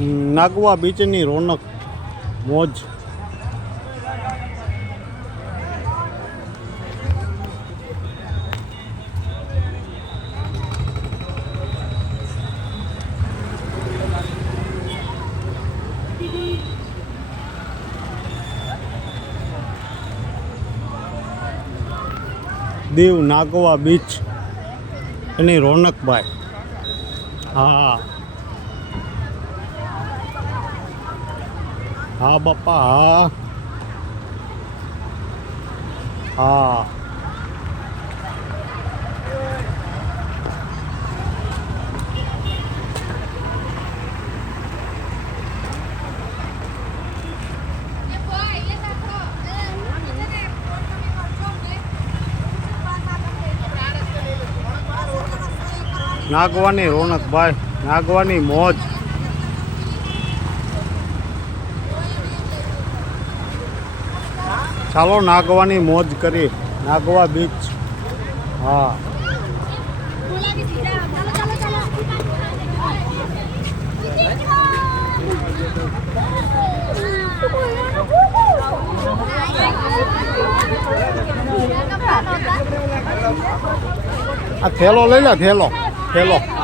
નાગવા બીચની રોનક મોજ. દીવ નાગવા બીચ એની રોનક ભાઈ. હા હા બાપા હા હા. નાગવાની રોનક ભાઈ, નાગવાની મોજ. ચાલો નાગવાની મોજ કરી. નાગવા બીચ. હા આ થેલો લઈ લે, થેલો થેલો.